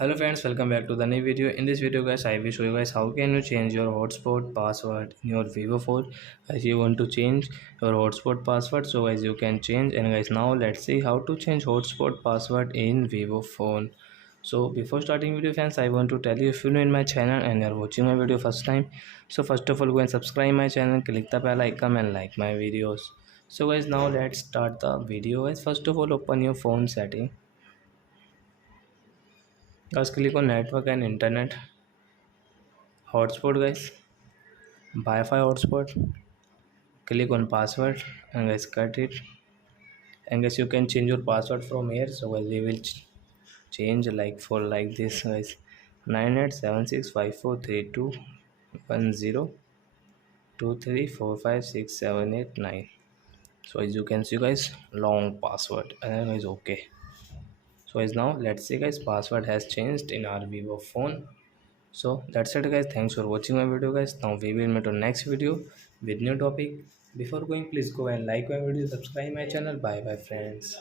Hello friends, welcome back to the new video. In this video guys, I will show you guys how can you change your hotspot password in your Vivo phone. As you want to change your hotspot password, so guys you can change. And guys, now let's see how to change hotspot password in Vivo phone. So before starting video fans, I want to tell you, if you're new in my channel and you're watching my video first time, so first of all go and subscribe my channel, click the bell icon and like my videos. So guys, now let's start the video. Guys, first of all open your phone setting. Guys, click on network and internet. Hotspot guys, Wi-Fi hotspot. Click on password and guys cut it. And guys, you can change your password from here. So guys, we will change like for like this guys, 987654321023456789. So as you can see guys, long password and then guys okay. So guys, now let's see guys, password has changed in our Vivo phone. So that's it guys, thanks for watching my video guys. Now we will meet on next video with new topic. Before going, please go and like my video, subscribe my channel. Bye bye friends.